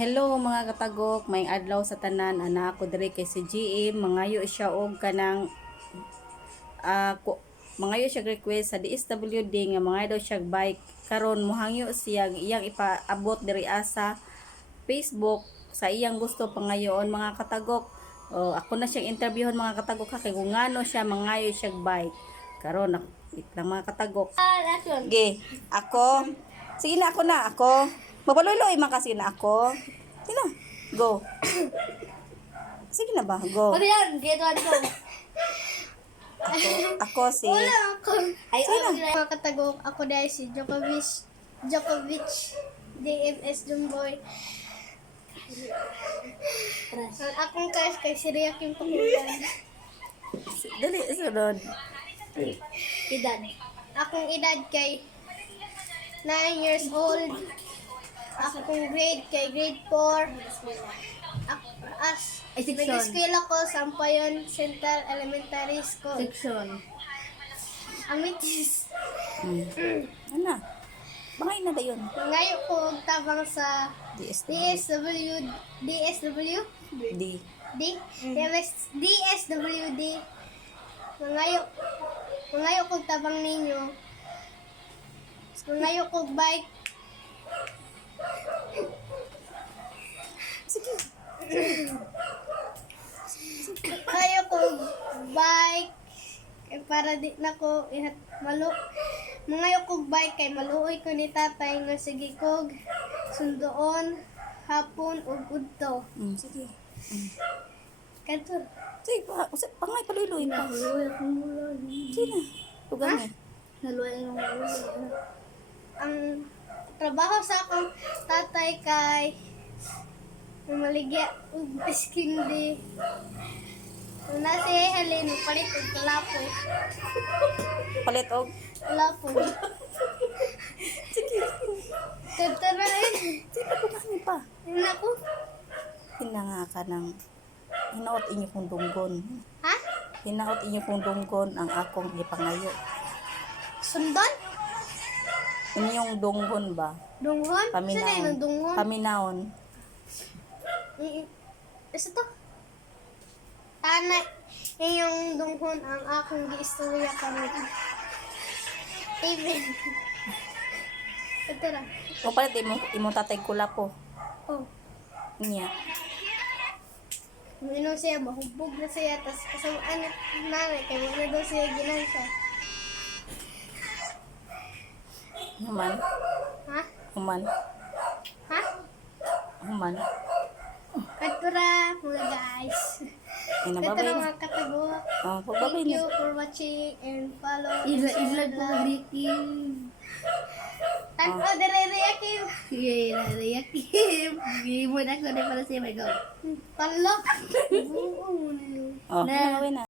Hello mga katagok, may adlaw sa tanan, ana ako diri kay si GM, mangayo siya og kanang mangayo siya request sa DSWD nga mga daw siya bike karon mohangyo siya iyang ipaabot diri sa Facebook sa iyang gusto pangayoon mga katagok. Ako na siyang interviewon mga katagok kay kung ngano siya mangayo siya bike. Karon lang mga katagok. Ge, ako. Sige na ako. Mapaluloy man kasi na ako. Sino? Go. Sige na ba? Go. Ano yan? Get one go. Ako si... Wala ako. Ay, Sino? mga katagok. Ako dahil si Djokovic. DMS Jumboy. Ang akong crush kay si Riakim Pakulan. Dali, sunod. Edad. Akong edad kay 9 years old. Akong grade kay grade 4. Nag-eskwela ko sa Ampayon Central Elementary School. Section. Amitis. Ano? Bangay na da yun. Ngayon ko tabang sa DSWD. D. DSWD. Ngayon ko tabang ninyo. Ngayon ko bike. Sige. Ngayon ko bike. Para di na ko Ngayon ko bike kay maluoy ko ni tatay nga sige kog sundoon hapon ug udto. Sige. Kanto. Sige, pangay paluloy pa. Sige na. Tugan mo. Naluoy ang ang trabaho sa akong tatay kay maligya ug iskindi. Una si Helen palit og kalapoy. Palit og? Kalapoy. Sige. Tara rin. Sige, tugan pa. Naku. Hinanga ka ng... Hinaot inyo kong dunggon. Ha? Hinaot inyo kong dunggon ang akong ipangayo. Sundon? Inyong dunggon ba? Dunghon? Saan yung dunghon? Paminaon. Isa to? Ana, yung dunghon ang akong giistorya kami. Even. Ito lang. O palit imong tatay kulapo. Oh. Niya. Uminom siya, mahubog na siya, tapos kasamaan na nanay, kaya wala daw siya ginansa. Human. Ha? Human. Ha? Human. Katura, mga guys. Inababay Katura na. mga katago. Pagbabay Thank na. you for watching and follow. Ilag ko Riakim. Tanto dere reakim. Yay, Riakim. Gimod ako na para siya mag-go. Panlo. Oh, pinababay na.